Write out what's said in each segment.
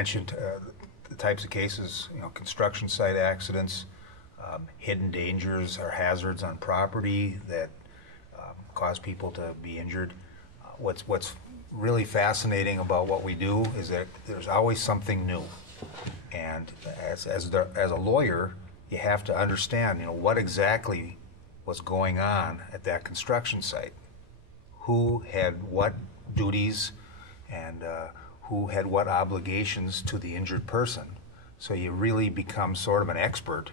mentioned the types of cases, construction site accidents, hidden dangers or hazards on property that cause people to be injured. What's really fascinating about what we do is that there's always something new. And as a lawyer, you have to understand, what exactly was going on at that construction site. Who had what duties and who had what obligations to the injured person. So you really become sort of an expert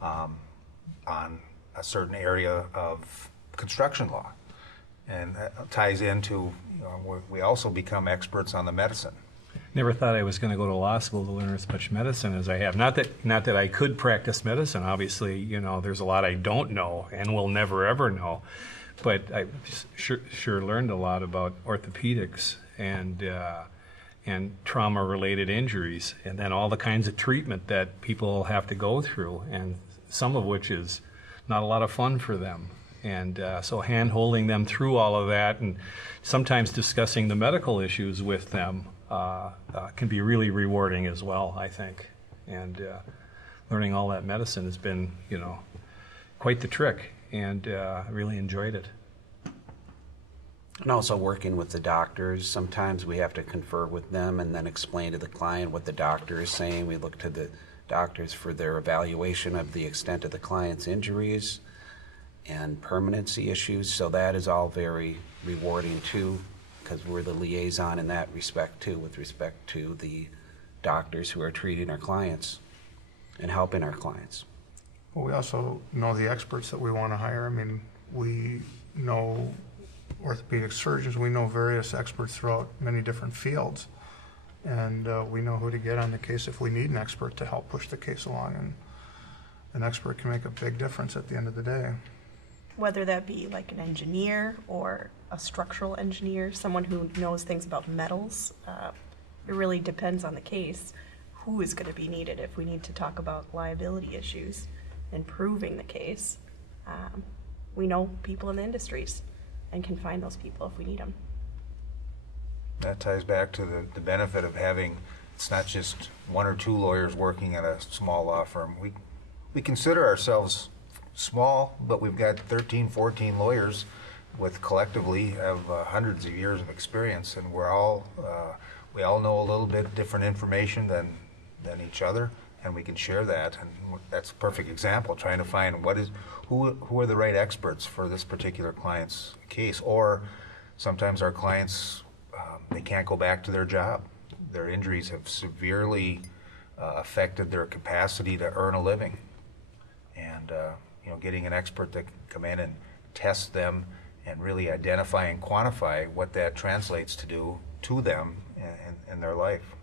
on a certain area of construction law. And that ties into, we also become experts on the medicine. Never thought I was going to go to law school to learn as much medicine as I have. Not that I could practice medicine. Obviously, there's a lot I don't know and will never ever know. But I sure learned a lot about orthopedics and trauma-related injuries, and then all the kinds of treatment that people have to go through, and some of which is not a lot of fun for them. And so hand-holding them through all of that, and sometimes discussing the medical issues with them can be really rewarding as well, I think. And learning all that medicine has been, quite the trick, and I really enjoyed it. And also working with the doctors, sometimes we have to confer with them and then explain to the client what the doctor is saying. We look to the doctors for their evaluation of the extent of the client's injuries and permanency issues, so that is all very rewarding too, because we're the liaison in that respect too, with respect to the doctors who are treating our clients and helping our clients. Well, we also know the experts that we want to hire. I mean, we know orthopedic surgeons, we know various experts throughout many different fields, and we know who to get on the case if we need an expert to help push the case along, and an expert can make a big difference at the end of the day. Whether that be like an engineer or a structural engineer, someone who knows things about metals, it really depends on the case who is going to be needed. If we need to talk about liability issues and proving the case, we know people in the industries and can find those people if we need them. That ties back to the benefit of having, it's not just one or two lawyers working at a small law firm. We consider ourselves small, but we've got 13, 14 lawyers with collectively have hundreds of years of experience, and we all know a little bit different information than each other, and we can share that. And that's a perfect example, trying to find who are the right experts for this particular client's case. Or sometimes our clients, they can't go back to their job. Their injuries have severely affected their capacity to earn a living. And getting an expert that can come in and test them and really identify and quantify what that translates to do to them in their life.